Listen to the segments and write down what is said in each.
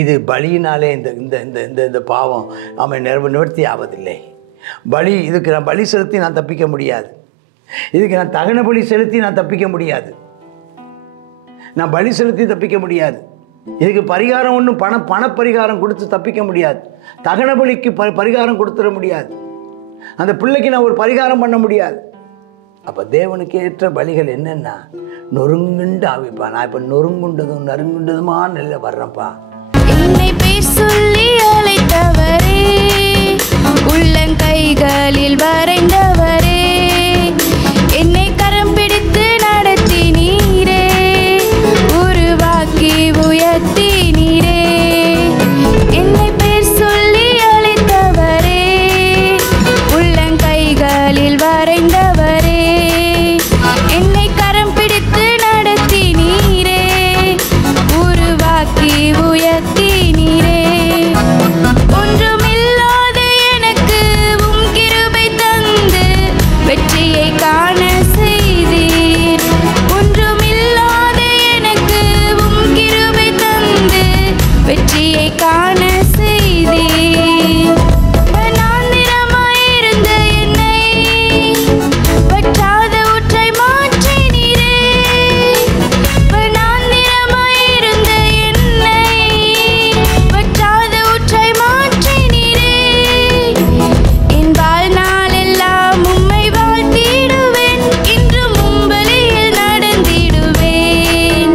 இது பலியினாலே இந்த இந்த இந்த இந்த இந்த பாவம் அவன் நிவர்த்தி ஆவதில்லை. இதுக்கு நான் பலி செலுத்தி நான் தப்பிக்க முடியாது. இதுக்கு நான் தகன பலி செலுத்தி நான் தப்பிக்க முடியாது. நான் பலி செலுத்தி தப்பிக்க முடியாது. இதுக்கு பரிகாரம் ஒன்றும் பணப்பரிகாரம் கொடுத்து தப்பிக்க முடியாது. தகன பலிக்கு பரிகாரம் கொடுத்துட முடியாது. அந்த பிள்ளைக்கு நான் ஒரு பரிகாரம் பண்ண முடியாது. அப்போ தேவனுக்கு ஏற்ற பலிகள் என்னென்னா நொறுங்குண்டு ஆவிப்பா. நான் இப்போ நொறுங்குண்டதும் நறுங்குண்டதுமா நெல்ல வர்றேன்ப்பா. என்னை பேர் சொல்லி அழைத்தவரே, உள்ளங்கைகளில் வரைந்தவரே, என்னை கரம் பிடித்து நடத்தினீரே, உருவாக்கி உயர்த்தினீரே. என்னை பேர் சொல்லி அழைத்தவரே, உள்ளங்கைகளில் வரைந்தவரே, என்னை கரம் பிடித்து நடத்தினீரே, உருவாக்கி உயர்த்தினீரே. ஒன்றுமில்லாத எனக்கு உம் கிருபை தந்து வெற்றியை காண செய்தீர். ஒன்றுமில்லாத எனக்கு உம் கிருபை தந்து வெற்றியை காண செய்தீர். வனாந்திரமாயிருந்த என்னை வற்றாத ஊற்றை மாற்றினீரே. வனாந்திரமாயிருந்த என்னை வற்றாத ஊற்றை மாற்றினீரே. என் வாழ்நாளெல்லாம் உம்மை வாழ்த்திடுவேன், இன்றும் உம் வழியில் நடந்திடுவேன்.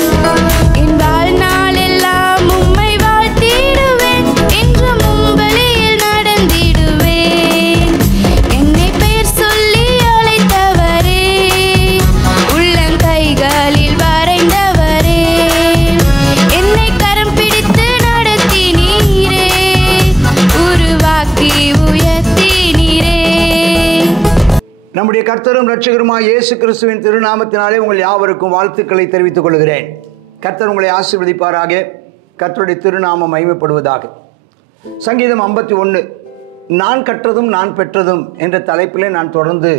என் வாழ்நாளெல்லாம் உம்மை வாழ்த்திடுவேன், இன்றும் உம் வழியில் நடந்திடுவேன். என்னை பெயர் சொல்லி அழைத்தவரே, உள்ளங்கைகளில் வரைந்தவரே, என்னை கரம் பிடித்து நடத்தினீரே, உருவாக்கி உயர்த்தினீரே. நம்முடைய கர்த்தரும் இரட்சகருமாய் இயேசு கிறிஸ்துவின் திருநாமத்தினாலே உங்கள் யாவருக்கும் வாழ்த்துக்களை தெரிவித்துக் கொள்கிறேன். கர்த்தர் உங்களை ஆசீர்வதிப்பாராக. கர்த்தருடைய திருநாமம் மகிமைப்படுவதாக. சங்கீதம் 51 நான் கற்றதும் நான் பெற்றதும் என்ற தலைப்பிலே நான் தொடர்ந்து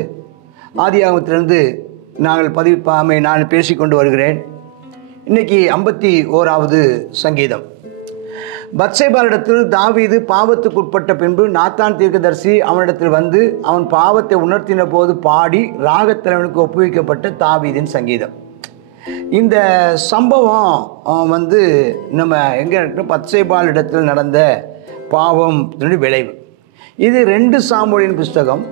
ஆதியாகமத்திலிருந்து நான் பேசிக்கொண்டு வருகிறேன். இன்னைக்கு 51வது சங்கீதம். பத்சேபாளிடத்தில் தாவீது பாவத்துக்குட்பட்ட பின்பு நாத்தான் தீர்க்கதரிசி அவனிடத்தில் வந்து அவன் பாவத்தை உணர்த்தின போது பாடி ராகத்தலைவனுக்கு ஒப்புவிக்கப்பட்ட தாவீதின் சங்கீதம். இந்த சம்பவம் நம்ம எங்கே இருக்கு? பத்சேபாளிடத்தில் நடந்த பாவம் விளைவு. இது 2 சாமுவேலின் புஸ்தகம்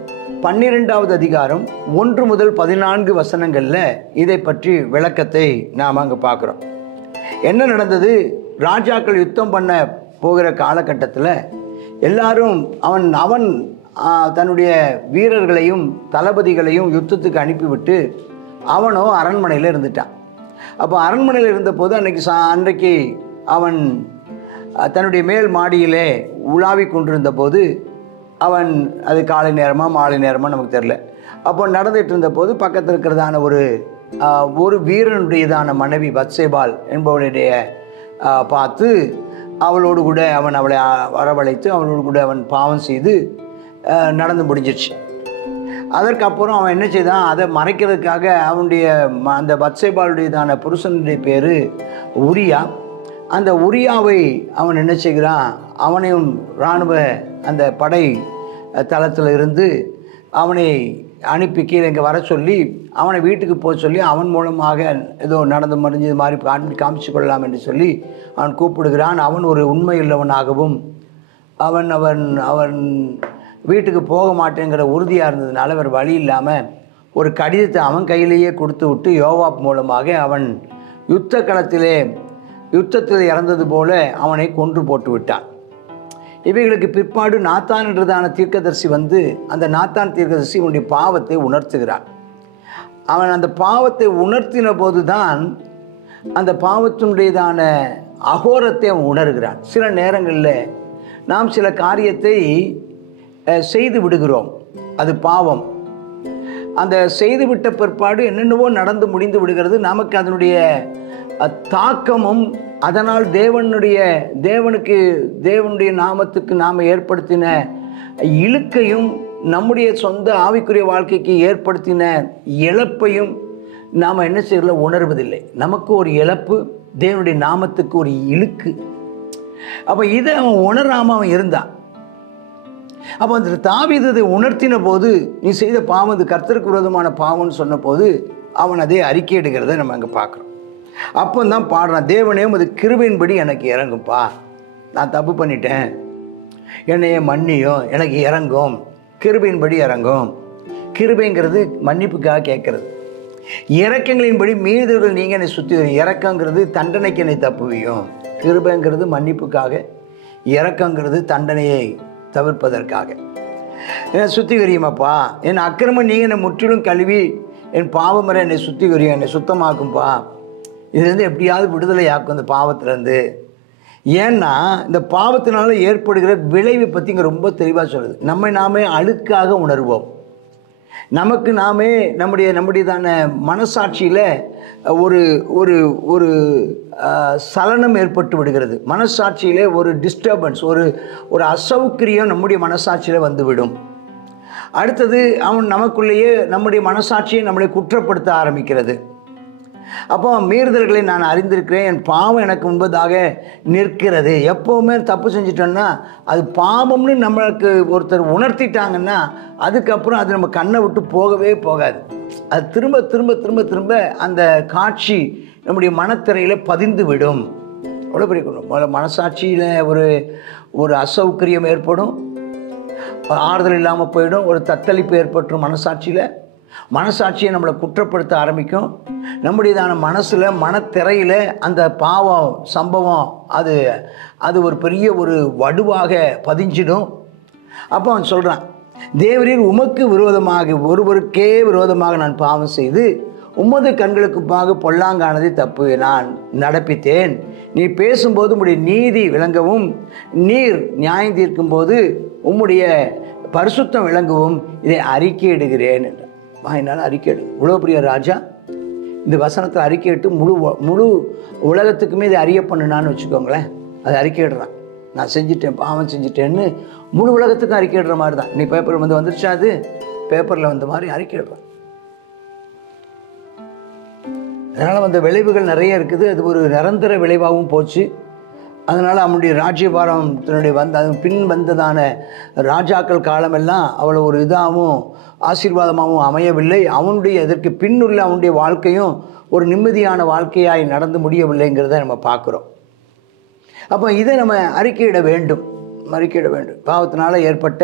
12வது அதிகாரம் 1 முதல் 14 வசனங்களில் இதை பற்றி விளக்கத்தை நாம் அங்கே பார்க்குறோம். என்ன நடந்தது? ராஜாக்கள் யுத்தம் பண்ண போகிற காலகட்டத்தில் எல்லாரும் அவன் தன்னுடைய வீரர்களையும் தளபதிகளையும் யுத்தத்துக்கு அனுப்பிவிட்டு அவனோ அரண்மனையில் இருந்துட்டான். அப்போ அரண்மனையில் இருந்தபோது அன்றைக்கு அவன் தன்னுடைய மேல் மாடியிலே உலாவி கொண்டிருந்த போது அது காலை நேரமாக மாலை நேரமாக நமக்கு தெரில. அப்போ நடந்துகிட்டு இருந்தபோது பக்கத்தில் இருக்கிறதான ஒரு வீரனுடையதான மனைவி பத்சேபாள் என்பவளுடைய பார்த்து அவளோடு கூட அவளை வரவழைத்து அவளோடு கூட அவன் பாவம் செய்து நடந்து முடிஞ்சிடுச்சு. அதற்கப்புறம் அவன் என்ன செய்தான்? அதை மறைக்கிறதுக்காக அவனுடைய அந்த பத்சேபாளுடையதான புருஷனுடைய பேர் உரியா. அந்த உரியாவை அவன் என்ன செய்கிறான்? அவனையும் இராணுவ அந்த படை தளத்தில் இருந்து அவனை அனுப்பி கீழே இங்கே வர சொல்லி அவனை வீட்டுக்கு போக சொல்லி அவன் மூலமாக ஏதோ நடந்து மறிஞ்சது மாதிரி காமிச்சு கொள்ளலாம் என்று சொல்லி அவன் கூப்பிடுகிறான். அவன் ஒரு உண்மையுள்ளவனாகவும் அவன் அவன் அவன் வீட்டுக்கு போக மாட்டேங்கிற உறுதியாக இருந்ததுனால வேறு வழி இல்லாமல் ஒரு கடிதத்தை அவன் கையிலேயே கொடுத்து விட்டு யோவாப் மூலமாக அவன் யுத்தத்தில் இறந்தது போல அவனை கொன்று போட்டு விட்டான். இவைகளுக்கு பிற்பாடு நாத்தான் என்றதான தீர்க்கதரிசி அந்த நாத்தான் தீர்க்கதரிசி இவனுடைய பாவத்தை உணர்த்துகிறான். அவன் அந்த பாவத்தை உணர்த்தின போது தான் அந்த பாவத்தினுடையதான அகோரத்தை அவன் உணர்கிறான். சில நேரங்களில் நாம் சில காரியத்தை செய்து விடுகிறோம், அது பாவம். அந்த செய்துவிட்ட பிற்பாடு என்னென்னவோ நடந்து முடிந்து விடுகிறது. நமக்கு அதனுடைய தாக்கமும் அதனால் தேவனுடைய நாமத்துக்கு நாம் ஏற்படுத்தின இழுக்கையும் நம்முடைய சொந்த ஆவிக்குரிய வாழ்க்கைக்கு ஏற்படுத்தின இழப்பையும் நாம் என்ன செய்யல உணர்வதில்லை. நமக்கு ஒரு இழப்பு, தேவனுடைய நாமத்துக்கு ஒரு இழுக்கு. அப்போ இதை அவன் உணராமல் அவன் இருந்தான். அப்போ அந்த தாவீது இதை உணர்த்தின போது, நீ செய்த பாவம் இது கர்த்தருக்கு விரோதமான பாவம்னு சொன்ன போது அவன் அதை அறிக்கையிடுகிறத நம்ம அங்கே பார்க்குறோம். அப்போ தான் பாடுறான், தேவனே உமது கிருபையின்படி எனக்கு இறங்கும்பா, நான் தப்பு பண்ணிட்டேன், என்னைய மன்னியும், எனக்கு இறங்கும், கிருபையின்படி இறங்கும். கிருபைங்கிறது மன்னிப்புக்காக கேட்கறது. இறக்கங்களின்படி மீறுதல்கள் நீங்கள் என்னை சுற்றி வரும். இறக்கங்கிறது தண்டனைக்கு என்னை தப்புவியும். கிருபைங்கிறது மன்னிப்புக்காக, இறக்கங்கிறது தண்டனையை தவிர்ப்பதற்காக. என்னை சுத்திகரியுமாப்பா, என் அக்கிரமம் நீங்கள் என்னை முற்றிலும் கழுவி என் பாவம் வரை என்னை சுத்திகரியும், என்னை சுத்தமாக்கும்பா. இதுலேருந்து எப்படியாவது விடுதலை ஆக்கும் இந்த பாவத்திலேருந்து. ஏன்னா இந்த பாவத்தினால ஏற்படுகிற விளைவை பற்றி இங்கே ரொம்ப தெளிவாக சொல்லுது. நம்மை நாமே அழுக்காக உணர்வோம். நமக்கு நாமே நம்முடையதான மனசாட்சியில் ஒரு ஒரு ஒரு சலனம் ஏற்பட்டு விடுகிறது. மனசாட்சியில் ஒரு டிஸ்டர்பன்ஸ், ஒரு அசௌகரியம் நம்முடைய மனசாட்சியில் வந்துவிடும். அடுத்தது நமக்குள்ளேயே நம்முடைய மனசாட்சியை நம்மளை குற்றப்படுத்த ஆரம்பிக்கிறது. அப்போ மீறுதல்களை நான் அறிந்திருக்கிறேன், என் பாவம் எனக்கு முன்பதாக நிற்கிறது. எப்போவுமே தப்பு செஞ்சிட்டோன்னா அது பாவம்னு நம்மளுக்கு ஒருத்தர் உணர்த்திட்டாங்கன்னா அதுக்கப்புறம் அது நம்ம கண்ணை விட்டு போகவே போகாது. அது திரும்ப திரும்ப திரும்ப திரும்ப அந்த காட்சி நம்முடைய மனத்திரையில் பதிந்து விடும். அவ்வளோ பெரிய மனசாட்சியில் ஒரு அசௌகரியம் ஏற்படும், ஆறுதல் இல்லாமல் போயிடும், ஒரு தத்தளிப்பு ஏற்பட்டுரும் மனசாட்சியை நம்மளை குற்றப்படுத்த ஆரம்பிக்கும். நம்முடையதான மனசில் மனத்திரையில் அந்த பாவம் சம்பவம் அது ஒரு பெரிய ஒரு வடுவாக பதிஞ்சிடும். அப்போ அவன் சொல்கிறான், தேவரீர் உமக்கு விரோதமாக, ஒருவருக்கே விரோதமாக நான் பாவம் செய்து உமது கண்களுக்குப்பாக பொல்லாங்கானதை தப்பு நான் நடப்பித்தேன். நீ பேசும்போது உம்முடைய நீதி விளங்கவும், நீர் நியாயம் தீர்க்கும் போது உம்முடைய பரிசுத்தம் விளங்கவும் இதை அறிக்கையிடுகிறேன் என்றார். என்னால் அறிக்கையிடு. இவ்வளோ பெரிய ராஜா இந்த வசனத்தை அறிக்கையிட்டு முழு உலகத்துக்குமே இதை அறிய பண்ணுனான்னு வச்சுக்கோங்களேன். அதை அறிக்கையிடுறான், நான் செஞ்சுட்டேன், பாவம் செஞ்சுட்டேன்னு முழு உலகத்துக்கும் அறிக்கையிடுற மாதிரி தான். நீ பேப்பர் வந்துருச்சா, அது பேப்பரில் வந்த மாதிரி அறிக்கையிடுறான். அதனால் வந்த விளைவுகள் நிறைய இருக்குது. அது ஒரு நிரந்தர விளைவாகவும் போச்சு. அதனால் அவனுடைய ராஜ்யபாரத்தினுடைய அது பின் வந்ததான ராஜாக்கள் காலமெல்லாம் அவ்வளோ ஒரு இதாகவும் ஆசீர்வாதமாகவும் அமையவில்லை. அவனுடைய இதற்கு பின்னுள்ள அவனுடைய வாழ்க்கையும் ஒரு நிம்மதியான வாழ்க்கையாய் நடந்து முடியவில்லைங்கிறத நம்ம பார்க்குறோம். அப்போ இதை நம்ம அறிக்கையிட வேண்டும். பாவத்தினால் ஏற்பட்ட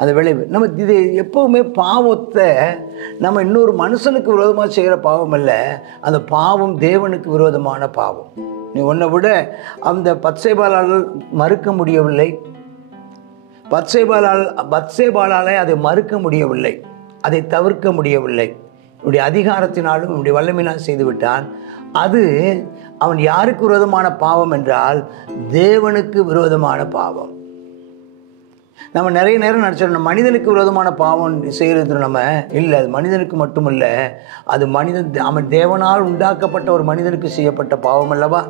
அந்த விளைவு. நம்ம இது எப்போவுமே பாவத்தை நம்ம இன்னொரு மனுஷனுக்கு விரோதமாக செய்கிற பாவம் அல்ல, அந்த பாவம் தேவனுக்கு விரோதமான பாவம். நீ உன்னை விட அந்த பத்சேபாலால் மறுக்க முடியவில்லை, பத்சேபாலாலே அதை மறுக்க முடியவில்லை, அதை தவிர்க்க முடியவில்லை. இவனுடைய அதிகாரத்தினாலும் இவனுடைய வல்லமையினால் செய்துவிட்டான். அது அவன் யாருக்கு விரோதமான பாவம் என்றால் தேவனுக்கு விரோதமான பாவம். நம்ம நிறைய நேரம் நினச்சிடணும் மனிதனுக்கு விரோதமான பாவம் செய்கிறது. நம்ம இல்லை, அது மனிதனுக்கு மட்டுமல்ல, அது அவன் தேவனால் உண்டாக்கப்பட்ட ஒரு மனிதனுக்கு செய்யப்பட்ட பாவம் அல்லவா,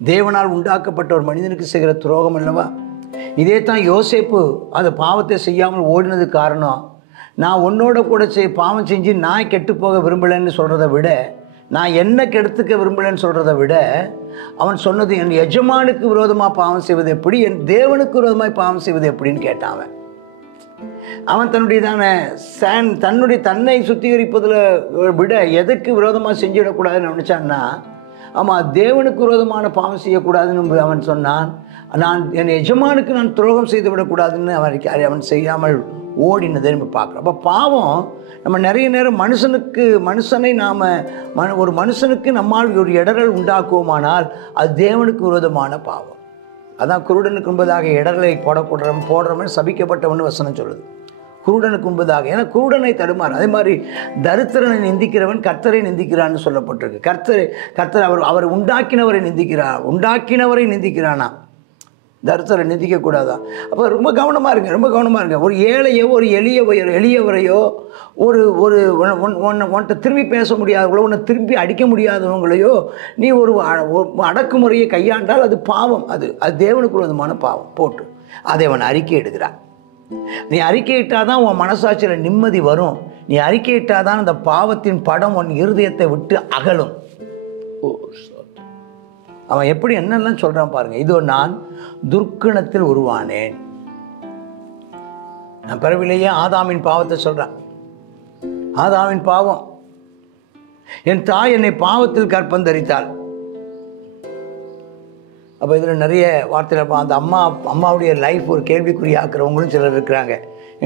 தேவனால் உண்டாக்கப்பட்ட ஒரு மனிதனுக்கு செய்கிற துரோகம் அல்லவா. இதே தான் யோசேப்பு அந்த பாவத்தை செய்யாமல் ஓடினதுக்கு காரணம், நான் உன்னோட கூட பாவம் செஞ்சு நான் கெட்டு போக விரும்பலைன்னு சொல்கிறத விட, நான் என்ன கெடுத்துக்க விரும்பலைன்னு சொல்கிறத விட, அவன் சொன்னது என் எஜமானுக்கு விரோதமாக பாவம் செய்வது எப்படி, என் தேவனுக்கு விரோதமாக பாவம் செய்வது எப்படின்னு கேட்டான். அவன் தன்னை சுத்திகரிப்பதில் விட எதுக்கு விரோதமாக செஞ்சிடக்கூடாதுன்னு நினச்சான்னா, ஆமாம் தேவனுக்கு விரோதமான பாவம் செய்யக்கூடாதுன்னு அவன் சொன்னான். என் எஜமானுக்கு நான் துரோகம் செய்து விடக்கூடாதுன்னு அவன் செய்யாமல் ஓடினதை நம்ம பார்க்குறோம். அப்போ பாவம் நம்ம நிறைய நேரம் ஒரு மனுஷனுக்கு நம்மால் ஒரு இடரல் உண்டாக்குவோமானால் அது தேவனுக்கு விரோதமான பாவம். அதான் குருடனுக்கு முன்பதாக இடரலை போடுறவன் சபிக்கப்பட்டவன் வசனம் சொல்லுது. குருடனுக்கு முன்பதாக, ஏன்னா குருடனை தடுமாறு. அதே மாதிரி தரித்திரனை நிந்திக்கிறவன் கர்த்தரை நிந்திக்கிறான்னு சொல்லப்பட்டிருக்கு. கர்த்தர் அவர் உண்டாக்கினவரை நிந்திக்கிறானா, தரித்திரரை நிந்திக்கக்கூடாதா? அப்போ ரொம்ப கவனமாக இருங்க. ஒரு ஏழையோ ஒரு எளியவரையோ உன்கிட்ட திரும்பி பேச முடியாதவங்களோ, உன்னை திரும்பி அடிக்க முடியாதவங்களையோ நீ ஒரு அடக்குமுறையை கையாண்டால் அது பாவம். அது தேவனுக்கு விரோதமான பாவம். போட்டு அதை அவன் அறிக்கை எடுக்கிறான். நீ அறிக்கையிட்டால் தான் உன் மனசாட்சியில் நிம்மதி வரும். நீ அறிக்கையிட்டால் தான் அந்த பாவத்தின் படம் உன் இருதயத்தை விட்டு அகலும். அவன் எப்படி என்னெல்லாம் சொல்கிறான் பாருங்கள். இதோ நான் துர்க்குணத்தில் உருவானேன். நான் பிறவிலேயே ஆதாமின் பாவத்தை சொல்கிறான். ஆதாமின் பாவம், என் தாய் என்னை பாவத்தில் கற்பந்தரித்தாள். அப்போ இதில் நிறைய வார்த்தைகள் அந்த அம்மாவுடைய லைஃப் ஒரு கேள்விக்குறியாக்குறவங்களும் சிலர் இருக்கிறாங்க.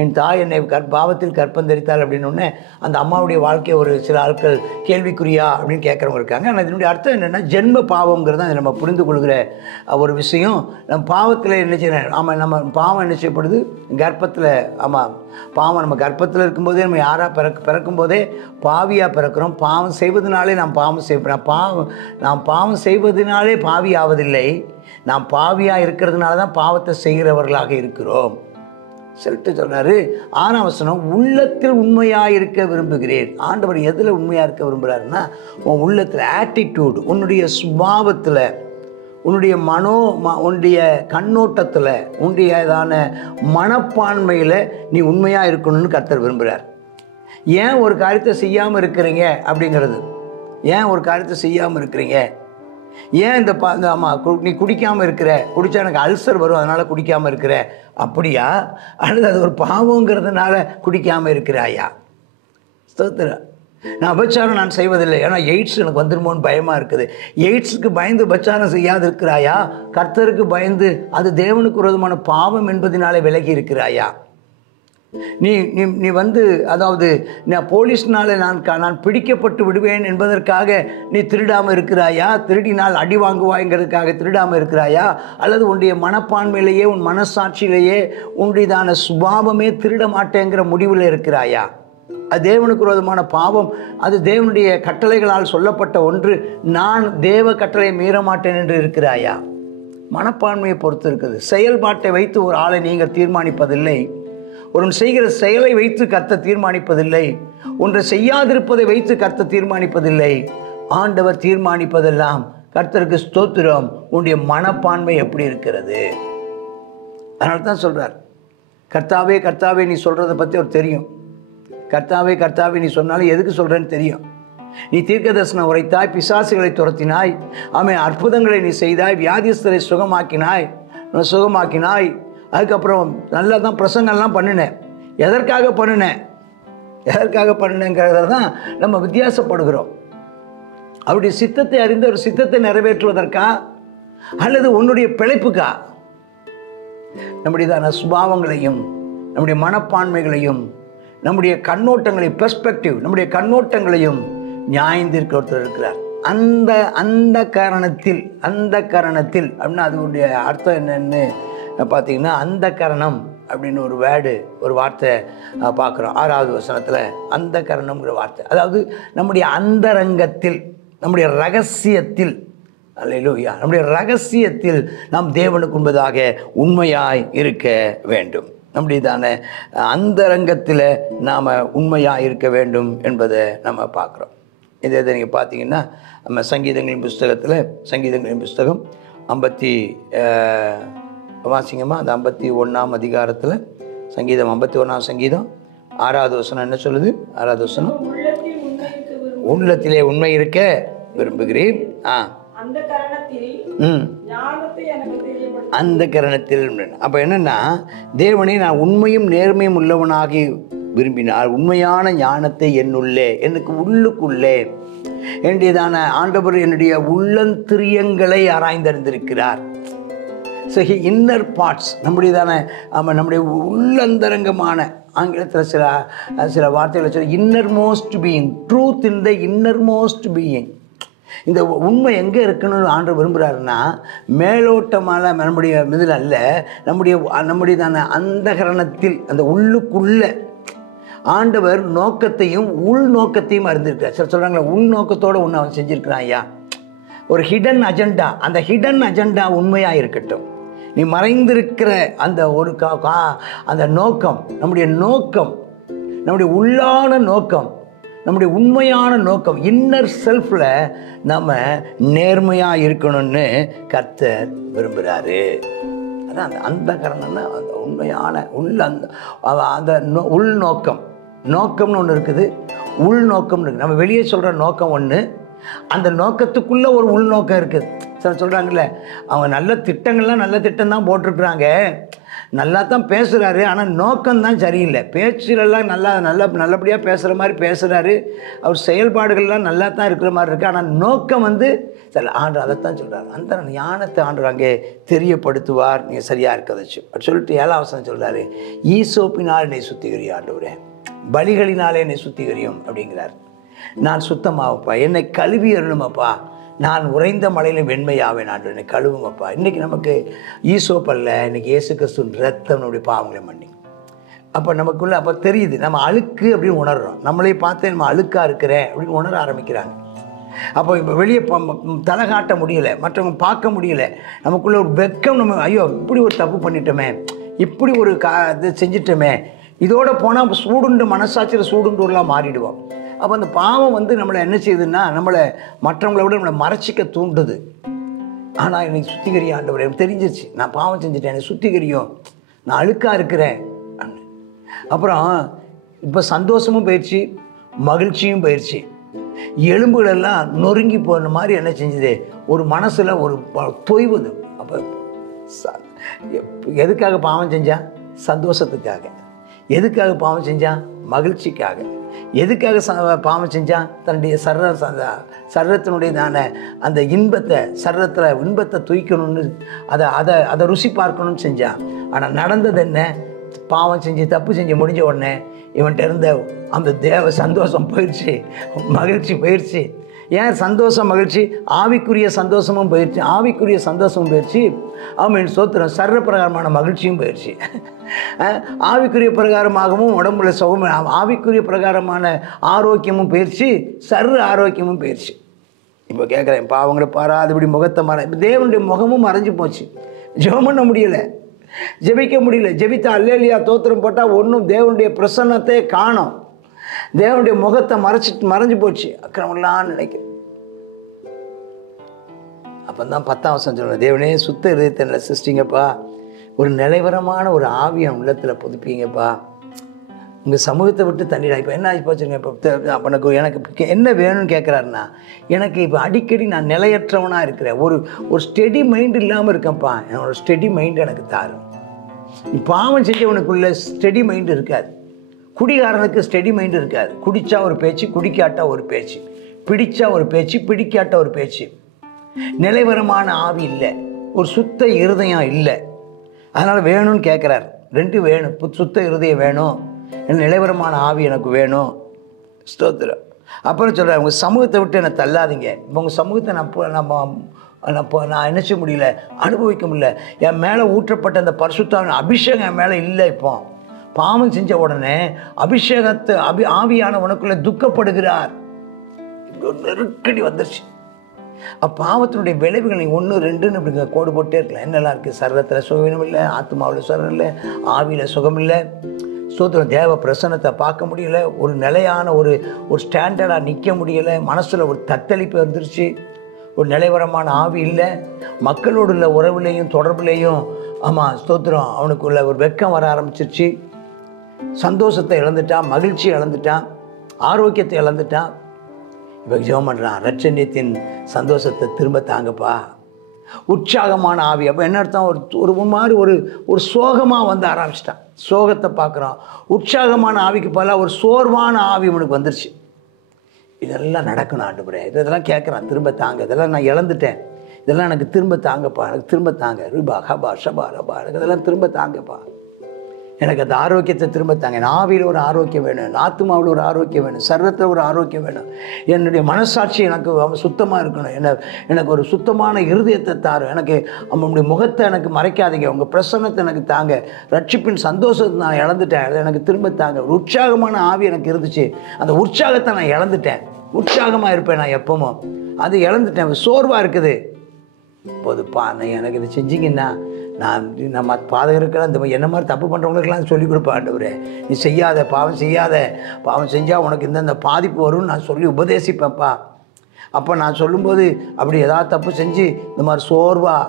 என் தாய் என்னை பாவத்தில் கற்பந்தரித்தாள் அப்படின்னோடனே அந்த அம்மாவுடைய வாழ்க்கையை ஒரு சில ஆட்கள் கேள்விக்குறியா அப்படின்னு கேட்குறவங்க இருக்காங்க. ஆனால் இதனுடைய அர்த்தம் என்னென்னா, ஜென்ம பாவங்கிறது அதை நம்ம புரிந்து கொள்கிற ஒரு விஷயம். நம்ம பாவத்தில் என்ன செய்யணும், ஆமாம் நம்ம பாவம் என்ன செய்யப்படுது கர்ப்பத்தில். ஆமாம், பாவம் நம்ம கர்ப்பத்தில் இருக்கும்போதே நம்ம யாராக பிறக்கும்போதே பாவியாக பிறக்கிறோம். பாவம் செய்வதனாலே நாம் பாவம் செய்யப்படுறோம். நாம் பாவம் செய்வதனாலே பாவி ஆவதில்லை, நாம் பாவியாக இருக்கிறதுனால தான் பாவத்தை செய்கிறவர்களாக இருக்கிறோம் சொல்லிட்டு சொல்கிறாரு. 6ஆம் வசனம், உள்ளத்தில் உண்மையாக இருக்க விரும்புகிறேன். ஆண்டவர் எதில் உண்மையாக இருக்க விரும்புகிறாருன்னா, உன் உள்ளத்தில் ஆட்டிடியூடு, உன்னுடைய சுபாவத்தில், உன்னுடைய உன்னுடைய கண்ணோட்டத்தில், உன்னுடையதான மனப்பான்மையில் நீ உண்மையாக இருக்கணும்னு கர்த்தர் விரும்புகிறார். ஏன் ஒரு காரியத்தை செய்யாமல் இருக்கிறீங்க அப்படிங்கிறது, ஏன் ஒரு காரியத்தை செய்யாமல் இருக்கிறீங்க, ஏன் இந்த நீ குடிக்காமல் இருக்கிற, குடித்தா எனக்கு அல்சர் வரும் அதனால் குடிக்காமல் இருக்கிற அப்படியா, அல்லது அது ஒரு பாவங்கிறதுனால குடிக்காமல் இருக்கிறாயா? ஸ்தோத்திரம். நான் அபச்சாரம் நான் செய்வதில்லை, ஏன்னா எய்ட்ஸ் எனக்கு வந்துடுமோன்னு பயமாக இருக்குது. எய்ட்ஸுக்கு பயந்து அபச்சாரம் செய்யாது இருக்கிறாயா? கர்த்தருக்கு பயந்து அது தேவனுக்கு விரோதமான பாவம் என்பதனாலே விலகி இருக்கிறாயா? நீ நீ நீ அதாவது நான் போலீஸ்னால நான் பிடிக்கப்பட்டு விடுவேன் என்பதற்காக நீ திருடாமல் இருக்கிறாயா? திருடினால் அடி வாங்குவாய்ங்கிறதுக்காக திருடாமல் இருக்கிறாயா? அல்லது உன்னுடைய மனப்பான்மையிலேயே, உன் மனசாட்சியிலேயே, உன்னுடையதான சுபாவமே திருட மாட்டேங்கிற முடிவில் இருக்கிறாயா? அது தேவனுக்கு விரோதமான பாவம், அது தேவனுடைய கட்டளைகளால் சொல்லப்பட்ட ஒன்று. நான் தேவ கட்டளை மீற மாட்டேன் என்று இருக்கிறாயா? மனப்பான்மையை பொறுத்து இருக்குது. செயல்பாட்டை வைத்து ஒரு ஆளை நீங்கள் தீர்மானிப்பதில்லை. ஒருவன் செய்கிற செயலை வைத்து கர்த்தர் தீர்மானிப்பதில்லை. ஒன்றை செய்யாதிருப்பதை வைத்து கர்த்தர் தீர்மானிப்பதில்லை. ஆண்டவர் தீர்மானிப்பதெல்லாம் கர்த்தருக்கு ஸ்தோத்திரம், உன்னுடைய மனப்பான்மை எப்படி இருக்கிறது. அதனால தான் சொல்கிறார், கர்த்தாவே கர்த்தாவே நீ சொல்கிறத பற்றி அவர் தெரியும். கர்த்தாவே கர்த்தாவே நீ சொன்னாலும் எதுக்கு சொல்கிறேன்னு தெரியும். நீ தீர்க்க தரிசனம் உரைத்தாய், பிசாசுகளை துரத்தினாய், அற்புதங்களை நீ செய்தாய், வியாதிஸ்தரை சுகமாக்கினாய். அதுக்கப்புறம் நல்லா தான் பிரசங்கெல்லாம் பண்ணினேன். எதற்காக பண்ணினேங்கிறத தான் நம்ம வித்தியாசப்படுகிறோம். அவருடைய சித்தத்தை அறிந்து ஒரு சித்தத்தை நிறைவேற்றுவதற்கா அல்லது உன்னுடைய பிழைப்புக்கா? நம்முடையதான சுபாவங்களையும், நம்முடைய மனப்பான்மைகளையும், நம்முடைய கண்ணோட்டங்களை, பெர்ஸ்பெக்டிவ், நம்முடைய கண்ணோட்டங்களையும் நியாயந்திருக்க ஒருத்தர் இருக்கிறார். அந்த காரணத்தில் அப்படின்னா அதனுடைய அர்த்தம் என்னன்னு பார்த்தீங்கன்னா, அந்த கரணம் அப்படின்னு ஒரு வார்த்தை பார்க்குறோம் 6வது வசனத்தில். அந்த கரணம்ங்கிற வார்த்தை அதாவது நம்முடைய அந்தரங்கத்தில், நம்முடைய ரகசியத்தில், அல்லேலூயா, நம்முடைய ரகசியத்தில் நாம் தேவனுக்கு முன்பதாக உண்மையாய் இருக்க வேண்டும். நம்முடையதான அந்தரங்கத்தில் நாம் உண்மையாக இருக்க வேண்டும் என்பதை நம்ம பார்க்குறோம். இதை நீங்கள் பார்த்தீங்கன்னா நம்ம சங்கீதங்களின் புஸ்தகம் 50 வாசிங்கம்மா, அந்த 51ஆம் அதிகாரத்தில் சங்கீதம் 51ஆம் சங்கீதம் 6வது வசனம் என்ன சொல்லுது? 6வது வசனம், உள்ளத்திலே உண்மை இருக்க விரும்புகிறேன். அந்த கரணத்தில். அப்போ என்னென்னா, தேவனை நான் உண்மையும் நேர்மையும் உள்ளவனாகி விரும்பினார். உண்மையான ஞானத்தை என்னுள்ளே, எனக்கு உள்ளுக்குள்ளே என்னுடையதான ஆண்டவர் என்னுடைய உள்ளந்திரியங்களை ஆராய்ந்தறிந்திருக்கிறார். ஸோ இன்னர் பார்ட்ஸ், நம்முடைய உள்ளந்தரங்கமான, ஆங்கிலத்தில் சில வார்த்தைகளை சொல்ல, inner most being, truth in the inner most being. இந்த உண்மை எங்கே இருக்குன்னு ஆண்டவர் விரும்புகிறாருன்னா, மேலோட்டமான நம்முடைய இதில் அல்ல, நம்முடையதான அந்தகரணத்தில், அந்த உள்ளுக்குள்ள ஆண்டவர் நோக்கத்தையும் உள்நோக்கத்தையும் அறிந்திருக்கிறார். சில சொல்கிறாங்களே, உள்நோக்கத்தோடு ஒன்று அவன் செஞ்சுருக்கிறான். ஐயா, ஒரு ஹிடன் அஜெண்டா, அந்த ஹிடன் அஜெண்டா உண்மையாக இருக்கட்டும். நீ மறைந்திருக்கிற அந்த அந்த நோக்கம், நம்முடைய உள்ளான நோக்கம், நம்முடைய உண்மையான நோக்கம், இன்னர் செல்ஃபில் நம்ம நேர்மையாக இருக்கணும்னு கர்த்தர் விரும்புகிறாரு. அதான் அந்த கரணம்னா அந்த உண்மையான அந்த உள்நோக்கம்னு ஒன்று இருக்குது, உள்நோக்கம்னு இருக்குது. நம்ம வெளியே சொல்கிற நோக்கம் ஒன்று, அந்த நோக்கத்துக்குள்ளே ஒரு உள்நோக்கம் இருக்குது. சில சொல்கிறாங்கல்ல, அவங்க நல்ல திட்டங்கள்லாம் நல்ல திட்டம் தான் போட்டிருக்குறாங்க, நல்லா தான் பேசுகிறாரு, ஆனால் நோக்கம்தான் சரியில்லை. பேச்சுலெல்லாம் நல்லபடியாக பேசுகிற மாதிரி பேசுகிறாரு, அவர் செயல்பாடுகள்லாம் நல்லா தான் இருக்கிற மாதிரி இருக்குது, ஆனால் நோக்கம் வந்து சரி. ஆண்டவர் அதைத்தான் சொல்கிறார், அந்த ஞானத்தை ஆண்டவர் அங்கே தெரியப்படுத்துவார், நீங்கள் சரியாக இருக்கதச்சு அப்படி சொல்லிட்டு 7ஆம் வசனம் சொல்கிறாரு, ஈசோப்பினால் என்னை சுத்திகரி ஆண்டவரே, பலிகளினாலே என்னை சுத்திகரியும் அப்படிங்கிறார். நான் சுத்தமாகப்பா, என்னை கழுவி அருணுமப்பா, நான் உறைந்த மலையில் வெண்மையாவேன் ஆண்டு, என்னை கழுவுமப்பா. இன்றைக்கி நமக்கு ஈசோப்பல்ல, இன்றைக்கி இயேசு கிறிஸ்துவின் ரத்தம் நம்முடைய பாவங்களை மன்னி. அப்போ நமக்குள்ளே அப்போ தெரியுது, நம்ம அழுக்கு அப்படின்னு உணர்கிறோம். நம்மளே பார்த்து நம்ம அழுக்காக இருக்கிறேன் அப்படின்னு உணர ஆரம்பிக்கிறாங்க. அப்போ இப்போ வெளியே தலை காட்ட முடியலை, மற்றவங்க பார்க்க முடியலை, நமக்குள்ளே ஒரு வெக்கம், நம்ம ஐயோ இப்படி ஒரு தப்பு பண்ணிட்டோமே, இப்படி ஒரு இது செஞ்சிட்டோமே, இதோடு போனால் சூடுண்டு மனசாட்சியில் சூடுண்டூர்லாம் மாறிடுவோம். அப்போ அந்த பாவம் வந்து நம்மளை என்ன செய்யுதுன்னா, நம்மளை மற்றவங்களை விட நம்மளை மறைச்சிக்க தூண்டுது. ஆனால் எனக்கு சுத்திகரியும் ஆண்டவரே, எனக்கு தெரிஞ்சிருச்சு நான் பாவம் செஞ்சுட்டேன், எனக்கு சுத்திகரியும், நான் அழுக்காக இருக்கிறேன். அப்புறம் இப்போ சந்தோஷமும் போயிடுச்சு, மகிழ்ச்சியும் போயிடுச்சு, எலும்புகளெல்லாம் நொறுங்கி போன மாதிரி என்ன செஞ்சுது, ஒரு மனசில் ஒரு தொய்வுது. அப்போ எதுக்காக பாவம் செஞ்சான்? சந்தோஷத்துக்காக. எதுக்காக பாவம் செஞ்சான்? மகிழ்ச்சிக்காக. எதுக்காக பாவம் செஞ்சான்? தன்னுடைய சர்ரத்தினுடையதான அந்த இன்பத்தை, சர்ரத்தில் இன்பத்தை தூக்கணும்னு, அதை ருசி பார்க்கணும்னு செஞ்சான். ஆனால் நடந்தது என்ன? பாவம் செஞ்சு தப்பு செஞ்சு முடிஞ்ச உடனே இவன்கிட்ட இருந்த அந்த சந்தோஷம் போயிடுச்சு, மகிழ்ச்சி போயிடுச்சு. ஏன் சந்தோஷம் மகிழ்ச்சி? ஆவிக்குரிய சந்தோஷமும் போயிடுச்சு, ஆவிக்குரிய சந்தோஷமும் போயிடுச்சு. அவன் சோத்திரம் சர்வ பிரகாரமான மகிழ்ச்சியும் போயிடுச்சு. ஆவிக்குரிய பிரகாரமாகவும் உடம்புல சுகம், ஆவிக்குரிய பிரகாரமான ஆரோக்கியமும் போயிடுச்சு, சர்வ ஆரோக்கியமும் போயிடுச்சு. இப்போ கேட்குறேன், பாவங்களை பாராதபடி முகத்தை இப்போ தேவனுடைய முகமும் மறைஞ்சு போச்சு. ஜெபம் பண்ண முடியலை, ஜெபிக்க முடியல. ஜெபித்தா அல்லேலியா தோத்திரம் போட்டால் ஒன்றும் தேவனுடைய பிரசன்னத்தை காணோம். தேவனுடைய முகத்தை மறைஞ்சு போச்சு. அக்கிரமெல்லாம் நினைக்கிறேன். அப்போ தான் 10ஆம் வசனம் சொல்கிறேன், தேவனே சுத்த இதயத்தை சிருஷ்டிங்கப்பா, ஒரு நிலைவரமான ஒரு ஆவியம் உள்ளத்தில் புதுப்பீங்கப்பா, உங்கள் சமூகத்தை விட்டு தண்ணிடா. இப்போ என்ன ஆகி போச்சுங்க? இப்போ எனக்கு என்ன வேணும்னு கேட்குறாருன்னா, எனக்கு இப்போ அடிக்கடி நான் நிலையற்றவனாக இருக்கிறேன், ஒரு ஸ்டெடி மைண்டு இல்லாமல் இருக்கேன்ப்பா, என்னோடய ஸ்டெடி மைண்டு எனக்கு தாரும். பாவம் செஞ்சவனுக்குள்ள ஸ்டெடி மைண்டு இருக்காது, குடிகாரனுக்கு ஸ்டெடி மைண்டு இருக்காது. குடித்தா ஒரு பேச்சு, குடிக்காட்டா ஒரு பேச்சு, பிடிச்சா ஒரு பேச்சு, பிடிக்காட்ட ஒரு பேச்சு. நிலைவரமான ஆவி இல்லை, ஒரு சுத்த இருதயம் இல்லை. அதனால் வேணும்னு கேட்குறாரு. 2 வேணும், சுத்த இருதயம் வேணும், நிலைவரமான ஆவி எனக்கு வேணும். ஸ்தோத்திரம். அப்புறம் சொல்கிறேன், உங்கள் சமூகத்தை விட்டு என்னை தள்ளாதீங்க. இப்போ உங்கள் சமூகத்தை நான் என்ன செய்ய முடியல, அனுபவிக்க முடியல. என் மேலே ஊற்றப்பட்ட அந்த பரிசுத்தாவின் அபிஷேகம் என் மேலே இல்லை. இப்போ பாவம் செஞ்ச உடனே அபிஷேகத்தை ஆவியான உனக்குள்ளே துக்கப்படுகிறார். நெருக்கடி வந்துருச்சு. பாவத்தினுடைய விளைவுகள் நீ 1, 2ன்னு இப்படி கோடு போட்டே இருக்கலாம். என்னெல்லாம் இருக்குது? சர்வத்தில் சுகம் இல்லை, ஆத்மாவில் சுகம் இல்லை, ஆவியில் சுகம் இல்லை. ஸ்தோத்திரம். தேவ பிரசன்னத்தை பார்க்க முடியல, ஒரு நிலையான ஒரு ஸ்டாண்டர்டாக நிற்க முடியலை, மனசில் ஒரு தத்தளிப்பு வந்துருச்சு, ஒரு நிலைவரமான ஆவி இல்லை, மக்களோடு உள்ள உறவுலேயும் தொடர்புலேயும் ஆமாம் ஸ்தோத்திரம் அவனுக்குள்ள ஒரு வெக்கம் வர ஆரம்பிச்சிருச்சு. சந்தோஷத்தை இழந்துட்டான், மகிழ்ச்சி இழந்துட்டான், ஆரோக்கியத்தை இழந்துட்டான். இப்போ ஜெபம் பண்ணுறான், ரட்சண்யத்தின் சந்தோஷத்தை திரும்ப தாங்கப்பா. உற்சாகமான ஆவி. அப்போ என்ன அர்த்தம்? ஒரு மாதிரி ஒரு சோகமாக வந்து ஆரம்பிச்சிட்டான். சோகத்தை பார்க்குறான். உற்சாகமான ஆவிக்கு பதிலாக ஒரு சோர்வான ஆவி இவனுக்கு வந்துருச்சு. இதெல்லாம் நடக்கணும் ஆண்டவரே, இதெல்லாம் கேட்குறான், திரும்ப தாங்க, இதெல்லாம் நான் இழந்துட்டேன், இதெல்லாம் எனக்கு திரும்ப தாங்கப்பா, எனக்கு திரும்ப தாங்க, ருபா ஹபா ஷபா ரபா, எனக்கு இதெல்லாம் திரும்ப தாங்கப்பா, எனக்கு அந்த ஆரோக்கியத்தை திரும்ப தாங்க. என் ஆவியில் ஒரு ஆரோக்கியம் வேணும், ஆத்மாவில் ஒரு ஆரோக்கியம் வேணும், சர்வத்தில் ஒரு ஆரோக்கியம் வேணும், என்னுடைய மனசாட்சி எனக்கு சுத்தமாக இருக்கணும், எனக்கு ஒரு சுத்தமான இருதயத்தை தாரும், எனக்கு அவங்களுடைய முகத்தை எனக்கு மறைக்காதீங்க, உங்கள் பிரசன்னத்தை எனக்கு தாங்க, ரட்சிப்பின் சந்தோஷத்தை நான் இழந்துட்டேன், அதை எனக்கு திரும்ப தாங்க. ஒரு உற்சாகமான ஆவி எனக்கு இருந்துச்சு, அந்த உற்சாகத்தை நான் இழந்துட்டேன். உற்சாகமாக இருப்பேன் நான் எப்பவும், அது இழந்துட்டேன், சோர்வாக இருக்குது. போதுப்பா, எனக்கு இது செஞ்சிங்கன்னா நம்ம பாதகருக்கிற அந்த என்ன மாதிரி தப்பு பண்ணுறவங்களுக்கெல்லாம் சொல்லிக் கொடுப்பேன். ஆண்டவரே, நீ செய்யாத பாவம் செய்யாத, பாவம் செஞ்சால் உனக்கு இந்த பாதிப்பு வரும்னு நான் சொல்லி உபதேசிப்பேன்ப்பா. அப்போ நான் சொல்லும்போது அப்படி ஏதாவது தப்பு செஞ்சு இந்த மாதிரி சோர்வாக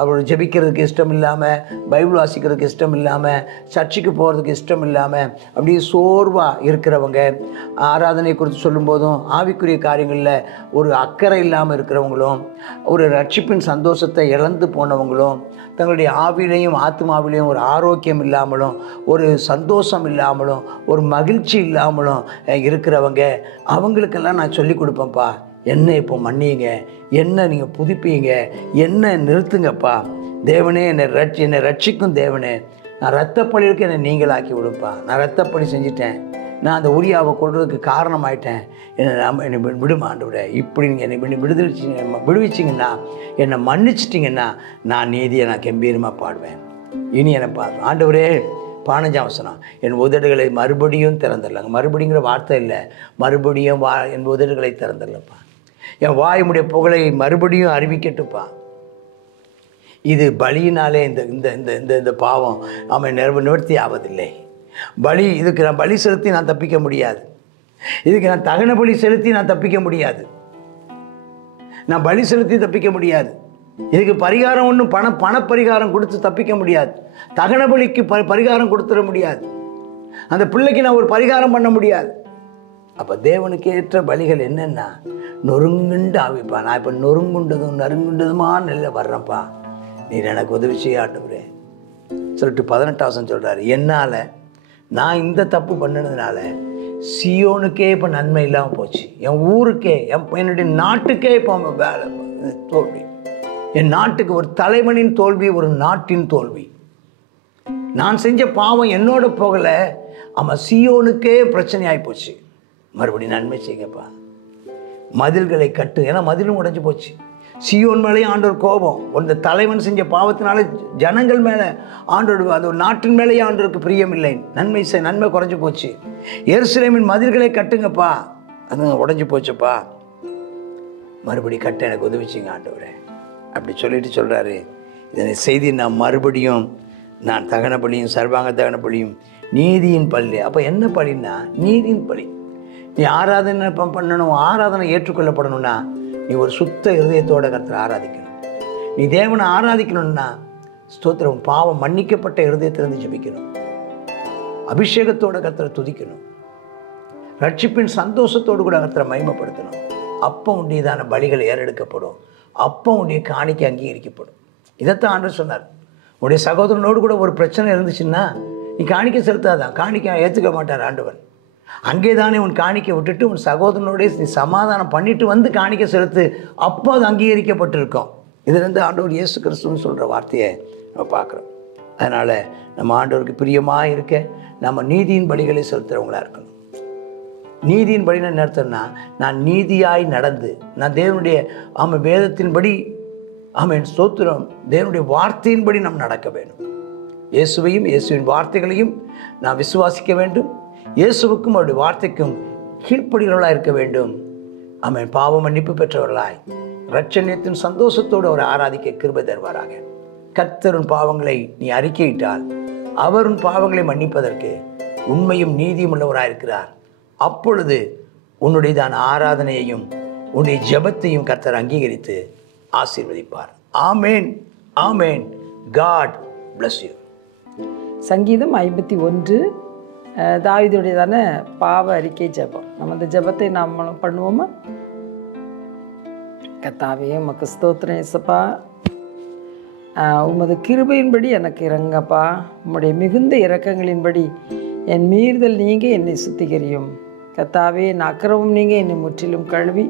அவர் ஜெபிக்கிறதுக்கு இஷ்டம் இல்லாமல், பைபிள் வாசிக்கிறதுக்கு இஷ்டம் இல்லாமல், சர்ச்சுக்கு போகிறதுக்கு இஷ்டம் இல்லாமல் அப்படியே சோர்வாக இருக்கிறவங்க, ஆராதனை குறித்து சொல்லும்போதும் ஆவிக்குரிய காரியங்களில் ஒரு அக்கறை இல்லாமல் இருக்கிறவங்களும், ஒரு ரட்சிப்பின் சந்தோஷத்தை இழந்து போனவங்களும், தங்களுடைய ஆவிலையும் ஆத்மாவிலையும் ஒரு ஆரோக்கியம் இல்லாமலும், ஒரு சந்தோஷம் இல்லாமலும், ஒரு மகிழ்ச்சி இல்லாமலும் இருக்கிறவங்க, அவங்களுக்கெல்லாம் நான் சொல்லி கொடுப்பேன்ப்பா. என்ன இப்போ மன்னியுங்க, என்ன நீங்கள் புதுப்பீங்க, என்ன நிறுத்துங்கப்பா. தேவனே என்னை ரட்சிக்கும் தேவனே, நான் ரத்தப்பழிக்கு என்னை நீங்களாக்கி விடுப்பா. நான் ரத்தப்பழி செஞ்சிட்டேன், நான் அந்த உரியாவை கொள்றதுக்கு காரணமாயிட்டேன், என்னை விடுமா ஆண்டவரே. இப்படி நீங்கள் என்னை விடுவிச்சிங்கன்னா, என்னை மன்னிச்சிட்டிங்கன்னா, நான் நீதியை நான் கம்பீரமாக பாடுவேன். இனி என்னை பாடுவேன். ஆண்டவரே 15ஆம் வசனம், என் உதடுகளை மறுபடியும் திறந்துடலாங்க. மறுபடிங்கிற வார்த்தை இல்லை, மறுபடியும் என் உதடுகளை திறந்துடலப்பா. என் வாயுடைய புகழை மறுபடியும் அறிவிக்கட்டுப்பா. இது பலியினாலே இந்த இந்த இந்த இந்த இந்த பாவம் அவன் நிவர்த்தி ஆவதில்லை. இதுக்கு நான் பலி செலுத்தி நான் தப்பிக்க முடியாது. இதுக்கு நான் தகன பலி செலுத்தி நான் தப்பிக்க முடியாது. நான் பலி செலுத்தி தப்பிக்க முடியாது. இதுக்கு பரிகாரம் ஒன்றும் பணப்பரிகாரம் கொடுத்து தப்பிக்க முடியாது. தகன பலிக்கு பரிகாரம் கொடுத்துட முடியாது. அந்த பிள்ளைக்கு நான் ஒரு பரிகாரம் பண்ண முடியாது. அப்போ தேவனுக்கு ஏற்ற பலிகள் என்னென்னா, நொறுங்குண்டு ஆவிப்பா. நான் இப்போ நறுங்குண்டதுமா நெல்ல வர்றேன்ப்பா, நீர் எனக்கு உதவி செய்ய ஆண்டவரே சொல்லிட்டு 18ஆம் வசனம் சொல்கிறாரு. என்னால் நான் இந்த தப்பு பண்ணினதுனால சியோனுக்கே இப்போ நன்மை இல்லாமல் போச்சு. என் ஊருக்கே, என்னுடைய நாட்டுக்கே இப்போ வேலை தோல்வி. என் நாட்டுக்கு ஒரு தலைவனின் தோல்வி, ஒரு நாட்டின் தோல்வி. நான் செஞ்ச பாவம் என்னோட போகலை, ஆமாம் சியோனுக்கே பிரச்சனை ஆகிப்போச்சு. மறுபடியும் நன்மை செய்யுங்கப்பா. மதில்களை கட்டு, ஏன்னா மதிலும் உடைஞ்சு போச்சு. சியோன் மேலேயும் ஆண்டவர் கோபம். அந்த தலைவன் செஞ்ச பாவத்தினால ஜனங்கள் மேலே ஆண்டவர், அந்த நாட்டின் மேலேயே ஆண்டவருக்கு பிரியமில்லை. நன்மை குறைஞ்சி போச்சு. எருசலேமின் மதில்களை கட்டுங்கப்பா, அது உடைஞ்சு போச்சுப்பா. மறுபடி கட்ட எனக்கு உதவிச்சிங்க ஆண்டவரே அப்படி சொல்லிட்டு சொல்கிறாரு. இதனை செய்தி நான் மறுபடியும் நான் தகன பலியும் சர்வாங்க தகன பலியும் நீதியின் பள்ளி. அப்போ என்ன பலின்னா நீதியின் பலி. நீ ஆராதனை பண்ணணும், ஆராதனை ஏற்றுக்கொள்ளப்படணும்னா நீ ஒரு சுத்த இருதயத்தோட கர்த்தரை ஆராதிக்கணும். நீ தேவனை ஆராதிக்கணும்னா ஸ்தோத்திரம், பாவம் மன்னிக்கப்பட்ட இருதயத்திலிருந்து ஜெபிக்கணும். அபிஷேகத்தோட கர்த்தரை துதிக்கணும். ரட்சிப்பின் சந்தோஷத்தோடு கூட கர்த்தரை மகிமைப்படுத்தணும். அப்போ உண்டியதான பலிகள் ஏறெடுக்கப்படும். அப்போ உடைய காணிக்கை அங்கீகரிக்கப்படும். இதைத்தான் ஆண்டவர் சொன்னார். உடைய சகோதரனோடு கூட ஒரு பிரச்சனை இருந்துச்சுன்னா நீ காணிக்கை செலுத்தாதான், காணிக்கை ஏற்றுக்க மாட்டார் ஆண்டவர். அங்கே தானே உன் காணிக்கை விட்டுட்டு உன் சகோதரனோடைய நீ சமாதானம் பண்ணிட்டு வந்து காணிக்கை செலுத்து, அப்போ அது அங்கீகரிக்கப்பட்டிருக்கோம். இதுலேருந்து ஆண்டவர் இயேசு கிறிஸ்துன்னு சொல்கிற வார்த்தையை நம்ம பார்க்குறோம். அதனால் நம்ம ஆண்டவருக்கு பிரியமாக இருக்க நம்ம நீதியின் பலிகளை செலுத்துகிறவங்களா இருக்கணும். நீதியின் பலின்னு என்ன அர்த்தம்னா, நான் நீதியாய் நடந்து, நான் தேவனுடைய வேதத்தின்படி ஸ்தோத்திரம், தேவனுடைய வார்த்தையின்படி நாம் நடக்க வேண்டும். இயேசுவையும் இயேசுவின் வார்த்தைகளையும் நான் விசுவாசிக்க வேண்டும். இயேசுவுக்கும் அவருடைய வார்த்தைக்கும் கீழ்ப்படுகிறவர்களாக இருக்க வேண்டும். பாவ மன்னிப்பு பெற்றவர்களாய் இரட்சணியத்தின் சந்தோஷத்தோடு அவர் ஆராதிக்க கிருபை தருவாராக. கர்த்தரின் பாவங்களை நீ அறிக்கையிட்டால் அவர் உன் பாவங்களை மன்னிப்பதற்கு உண்மையும் நீதியும் உள்ளவராயிருக்கிறார். அப்பொழுது உன்னுடையதான ஆராதனையையும் உன்னுடைய ஜெபத்தையும் கர்த்தர் அங்கீகரித்து ஆசீர்வதிப்பார். ஆமேன், ஆமேன். God bless you. சங்கீதம் 51 தாவீதுடையதான பாவ அறிக்கை ஜெபம். நம்ம அந்த ஜெபத்தை நாமளும் பண்ணுவோமா? கர்த்தாவே உமக்கு ஸ்தோத்திரம் இயேசுப்பா. உமது கிருபையின்படி எனக்கு இறங்கப்பா. உம்முடைய மிகுந்த இரக்கங்களின்படி என் மீறுதல் நீங்க என்னை சுத்திகரியும். கர்த்தாவே என் அக்கிரமம் நீங்க என்னை முற்றிலும் கழுவி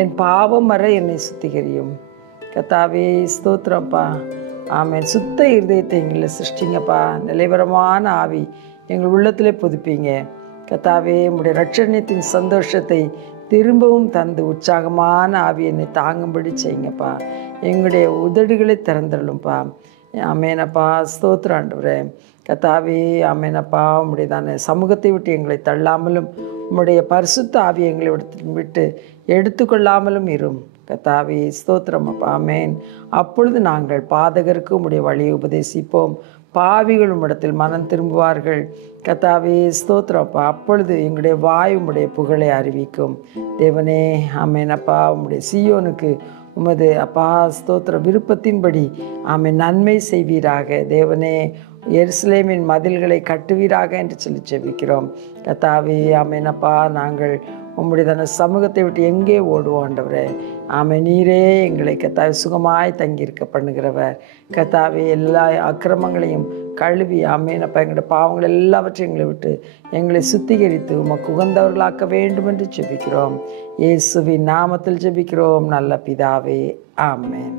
என் பாவம் வர என்னை சுத்திகரியும். கர்த்தாவே ஸ்தோத்திரப்பா. ஆமென். சுத்த இருதயத்தை எங்களை சிருஷ்டிங்கப்பா. நிலைவரமான ஆவி எங்கள் உள்ளத்திலே புதுப்பீங்க. கர்த்தாவே உம்முடைய இரட்சணியத்தின் சந்தோஷத்தை திரும்பவும் தந்து உற்சாகமான ஆவி என்னை தாங்கும்படி செய்யுங்கப்பா. எங்களுடைய உதடுகளை திறந்துடலும்ப்பா. ஆமேனப்பா. ஸ்தோத்திரம் ஆண்டவரே. கர்த்தாவே ஆமேனப்பா. உம்முடையதான சமூகத்தை விட்டு எங்களை தள்ளாமலும் உம்முடைய பரிசுத்த ஆவி எங்களை விட்டு எடுத்துக்கொள்ளாமலும் இரும். கர்த்தாவே ஸ்தோத்திரம் அப்பா. ஆமேன். அப்பொழுது நாங்கள் பாதகருக்கு உம்முடைய வழியை உபதேசிப்போம், பாவிகள் உம்மிடத்தில் மனம் திரும்புவார்கள். கர்த்தாவே ஸ்தோத்திரப்பா. அப்பொழுது எங்களுடைய வாய் உம்முடைய புகழை அறிவிக்கும். தேவனே ஆமேனப்பா. உம்முடைய சீயோனுக்கு உமது அப்பா ஸ்தோத்திர விருப்பத்தின்படி நன்மை செய்வீராக. தேவனே, எருசலேமின் மதில்களை கட்டுவீராக என்று சொல்லி ஜெபிக்கிறோம். கர்த்தாவே, அப்பா, நாங்கள் உம்முடையதான சமூகத்தை விட்டு எங்கே ஓடுவோம் ஆண்டவரே? நீரே எங்களை கர்த்தாவே சுகமாய் தங்கியிருக்க பண்ணுகிறவர். கர்த்தாவே, எல்லா அக்கிரமங்களையும் கழுவி அப்பா எங்களுடைய பாவங்கள் எல்லாவற்றையும் எங்களை விட்டு எங்களை சுத்திகரித்து உமக்கு உகந்தவர்களாக்க வேண்டும் என்று ஜெபிக்கிறோம். இயேசுவின் நாமத்தில் ஜெபிக்கிறோம் நல்ல பிதாவே. ஆமென்.